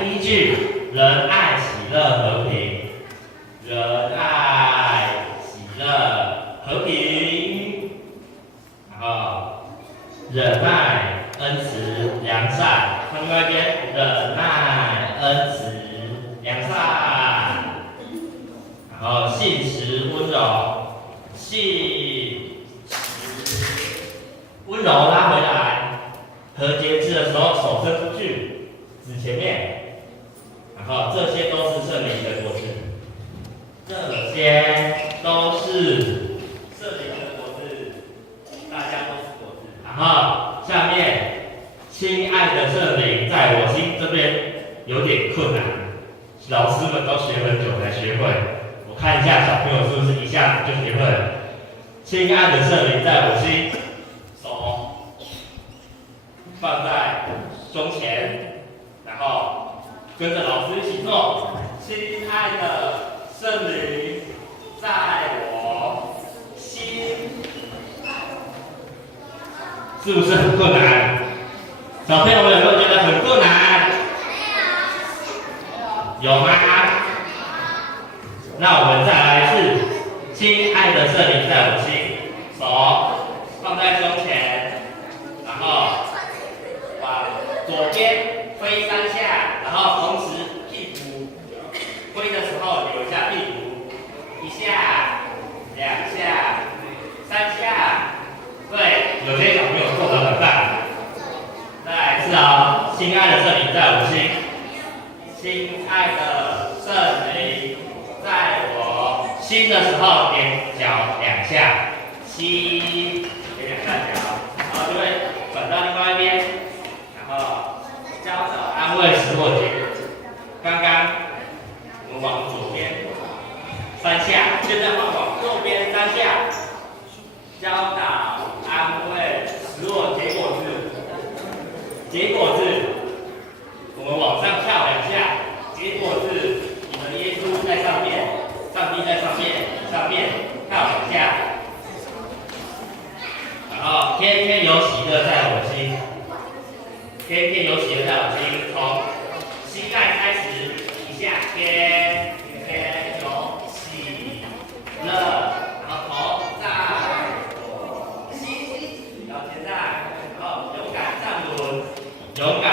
第一句，仁爱、喜乐、和平。仁爱、喜乐、和平。然后忍耐、恩慈、良善。看另外一边，忍耐、恩慈、良善。然后信实、温柔，信实、温柔拉回来。和节制的时候，手伸出去，指前面。然后这些都是圣灵的果子，这些都是圣灵的果子，大家都是果子。然后下面，亲爱的圣灵，在我心这边有点困难，老师们都学很久才学会。我看一下小朋友是不是一下子就学会了。亲爱的圣灵，在我心，手放在胸前，然后跟着老师一起做。亲爱的圣灵，在我心，是不是很困难？小朋友们有没有觉得很困难？有吗？那我们再来一次，亲爱的圣灵在我心，手放在胸前，然后往左边挥3下，然后同时屁股挥的时候扭一下屁股，1下、2下、3下，对，有些小朋友做得很棒。再来一次哦，亲爱的圣灵在我心，亲爱的圣灵。在我心的时候，踮脚2下，吸，踮2下脚，然后就会转到另外一边，然后教导安慰使我结果子。刚刚我们往左边3下，现在换往右边3下，教导安慰使我结果子。结果子，我们往上跳2下，结果子。耶稣在上面，上帝在上面，上面跳2下，然后天天有喜乐在我心，天天有喜乐在我心，从膝盖开始1下，天天有喜乐，然后头在我心，然后现在，然后勇敢站稳，勇敢。